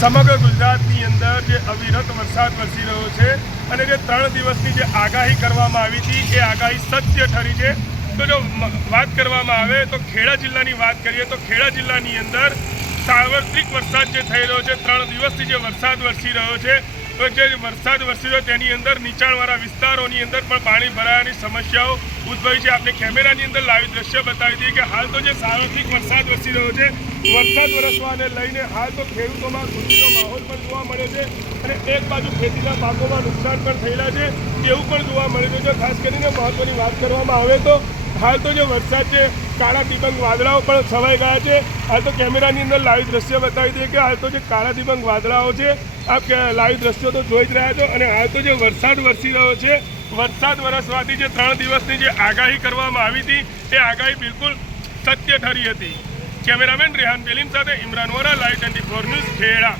સમગ્ર ગુજરાતની અંદર જે અવિરત વરસાદ વરસી રહ્યો છે અને જે ત્રણ દિવસની જે આગાહી કરવામાં આવી હતી, એ આગાહી સત્ય ઠરી છે. તો જો વાત કરવામાં આવે તો ખેડા જિલ્લાની વાત કરીએ તો ખેડા જિલ્લાની અંદર સાર્વત્રિક વરસાદ જે થઈ રહ્યો છે, ત્રણ દિવસથી જે વરસાદ વરસી રહ્યો છે જે વરસાદ વરસી રહ્યો તેની અંદર નીચાણવાળા વિસ્તારોની અંદર પણ પાણી ભરાવાની સમસ્યાઓ ઉદ્ભવી છે. આપણે કેમેરાની અંદર લાવી દ્રશ્ય બતાવી દઈએ કે હાલ તો જે સાર્વત્રિક વરસાદ વરસી રહ્યો છે, વરસાદ વરસવાને લઈને હાલ તો ખેડૂતોમાં ખુશીનો માહોલ પણ જોવા મળ્યો છે અને એક બાજુ ખેતીના પાકોમાં નુકસાન પણ થયેલા છે, એવું પણ જોવા મળ્યું છે. ખાસ કરીને મહત્ત્વની વાત કરવામાં આવે તો હાલ તો જે વરસાદ છે કાળા દિબંગ વાદળાઓ પણ છવાઈ ગયા છે. હાલ તો કેમેરાની અંદર લાઈવ દ્રશ્ય બતાવી દઈએ કે હાલ તો જે કાળા દિબંગ વાદળાઓ છે આપ લાઈવ દ્રશ્યો તો જોઈ જ રહ્યા છો અને હાલ તો જે વરસાદ વરસી રહ્યો છે. વરસાદ વરસવાથી જે ત્રણ દિવસની જે આગાહી કરવામાં આવી હતી, એ આગાહી બિલકુલ સત્ય ઠરી હતી. કેમેરામેન રેહાન બેલીમ સાથે Imran Vora live twenty four news Kheda.